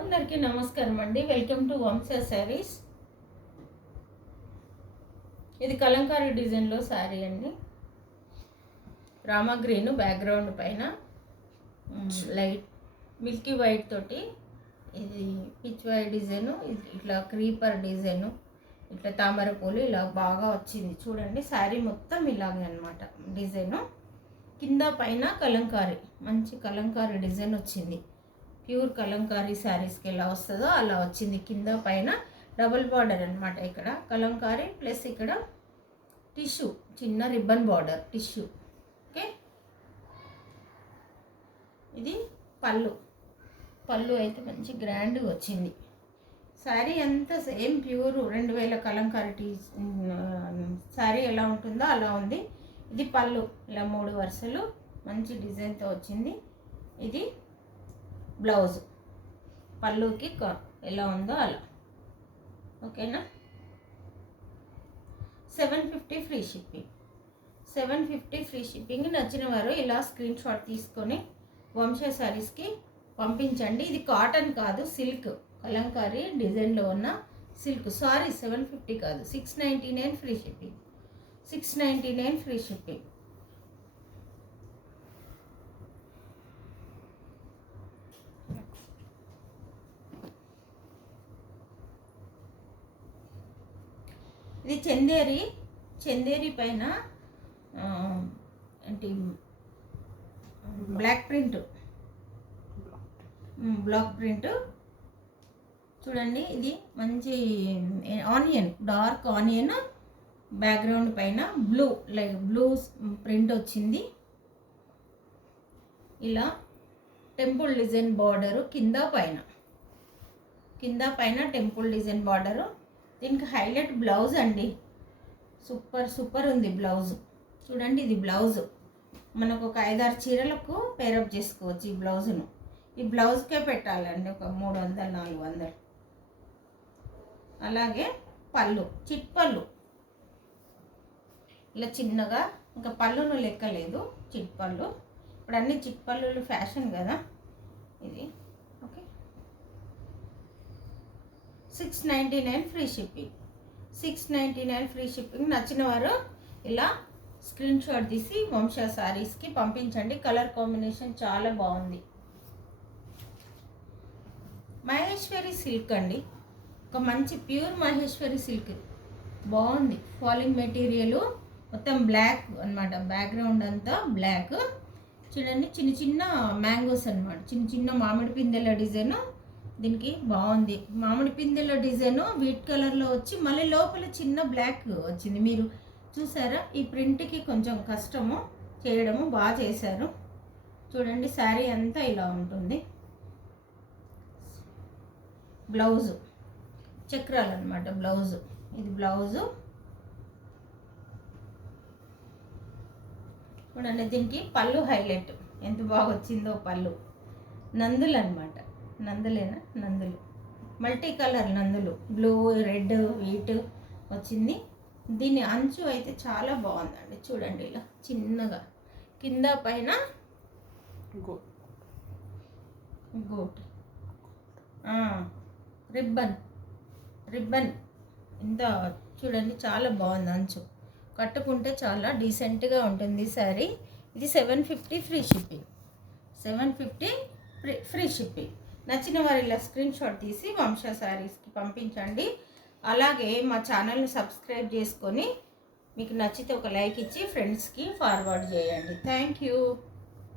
అందరికీ నమస్కారం అండి. వెల్కమ్ టు వంశ శారీస్. ఇది కలంకారీ డిజైన్లో శారీ అండి. రామా గ్రీన్ బ్యాక్గ్రౌండ్ పైన లైట్ మిల్కీ వైట్ తోటి ఇది పిచ్ వైట్ డిజైను, ఇట్లా క్రీపర్ డిజైను, ఇట్లా తామర పూలు ఇలా బాగా వచ్చింది చూడండి. శారీ మొత్తం ఇలాగే అనమాట డిజైను. కింద పైన కలంకారీ, మంచి కలంకారీ డిజైన్ వచ్చింది. ప్యూర్ కలంకారీ శారీస్కి ఎలా వస్తుందో అలా వచ్చింది. కింద పైన డబుల్ బార్డర్ అనమాట. ఇక్కడ కలంకారీ ప్లస్ ఇక్కడ టిష్యూ, చిన్న రిబ్బన్ బార్డర్ టిష్యూ. ఓకే, ఇది పళ్ళు అయితే మంచి గ్రాండ్గా వచ్చింది. శారీ అంతా సేమ్ ప్యూర్ 2000 కలంకారీ శారీ ఎలా ఉంటుందో అలా ఉంది. ఇది పళ్ళు ఇలా 3 వరుసలు మంచి డిజైన్తో వచ్చింది. ఇది బ్లౌజ్ పళ్ళుకి ఎలా ఉందో అలా. ఓకేనా. 750 ఫ్రీ షిప్పింగ్. 750 free shipping. నచ్చిన వారు ఇలా స్క్రీన్ షాట్ తీసుకొని వంశ శారీస్కి పంపించండి. ఇది కాటన్ కాదు, సిల్క్, కలంకారీ డిజైన్లో ఉన్న సిల్క్. సారీ 750 కాదు, 699 ఫ్రీ షిప్పింగ్. 699 free shipping. ఇది చందేరి పైన ఏంటి బ్లాక్ ప్రింట్, బ్లాక్ ప్రింట్ చూడండి. ఇది మంచి ఆనియన్, డార్క్ ఆనియన్ బ్యాక్గ్రౌండ్ పైన బ్లూ ప్రింట్ వచ్చింది. ఇలా టెంపుల్ డిజైన్ బార్డరు కింద పైన టెంపుల్ డిజైన్ బార్డరు. దీనికి హైలైట్ బ్లౌజ్ అండి. సూపర్ ఉంది బ్లౌజ్ చూడండి. ఇది బ్లౌజ్ మనకు ఒక 5-6 చీరలకు పేరప్ చేసుకోవచ్చు ఈ బ్లౌజును. ఈ బ్లౌజ్కే పెట్టాలండి ఒక 300-400. అలాగే పళ్ళు, చిట్ పళ్ళు ఇలా చిన్నగా, ఇంకా పళ్ళును లెక్కలేదు, చిట్ పళ్ళు. ఇప్పుడు అన్ని చిట్ పళ్ళు ఫ్యాషన్ కదా ఇది. Okay, 699 free shipping. 699 free shipping. నచ్చిన వారు ఇలా స్క్రీన్ షాట్ తీసి వంశ శారీస్కి పంపించండి. కలర్ కాంబినేషన్ చాలా బాగుంది. మహేశ్వరి సిల్క్ అండి, ఒక మంచి ప్యూర్ మహేశ్వరి సిల్క్ బాగుంది. ఫాలింగ్ మెటీరియల్ మొత్తం బ్లాక్ అనమాట. బ్యాక్గ్రౌండ్ అంతా బ్లాక్ చూడండి. చిన్న మ్యాంగోస్ అనమాట, చిన్న మామిడి పిందెల డిజైన్. దీనికి బాగుంది. మామిడి పిందెల డిజైన్ వీట్ కలర్లో వచ్చి మళ్ళీ లోపల చిన్న బ్లాక్ వచ్చింది. మీరు చూసారా? ఈ ప్రింట్కి కొంచెం కష్టము చేయడము, బాగా చేశారు చూడండి. శారీ అంతా ఇలా ఉంటుంది. బ్లౌజు చక్రాలు అనమాట బ్లౌజు. ఇది బ్లౌజు చూడండి. దీనికి పళ్ళు హైలైట్ ఎంత బాగా వచ్చిందో. పళ్ళు నందులు అనమాట. నందులు మల్టీ కలర్ నందులు, బ్లూ, రెడ్, వైట్ వచ్చింది. దీని అంచు అయితే చాలా బాగుందండి చూడండి. ఇలా చిన్నగా కింద పైన గోట్ రిబ్బన్ ఇంత చూడండి. చాలా బాగుంది అంచు. కట్టుకుంటే చాలా డీసెంట్గా ఉంటుంది శారీ. ఇది 750 ఫ్రీ షిప్పింగ్. 750 free shipping. నచ్చిన వారు ఇలా స్క్రీన్ షాట్ తీసి వంశ శారీస్కి పంపించండి. అలాగే మా ఛానల్ని సబ్స్క్రైబ్ చేసుకొని మీకు నచ్చితే ఒక లైక్ ఇచ్చి ఫ్రెండ్స్కి ఫార్వర్డ్ చేయండి. Thank you.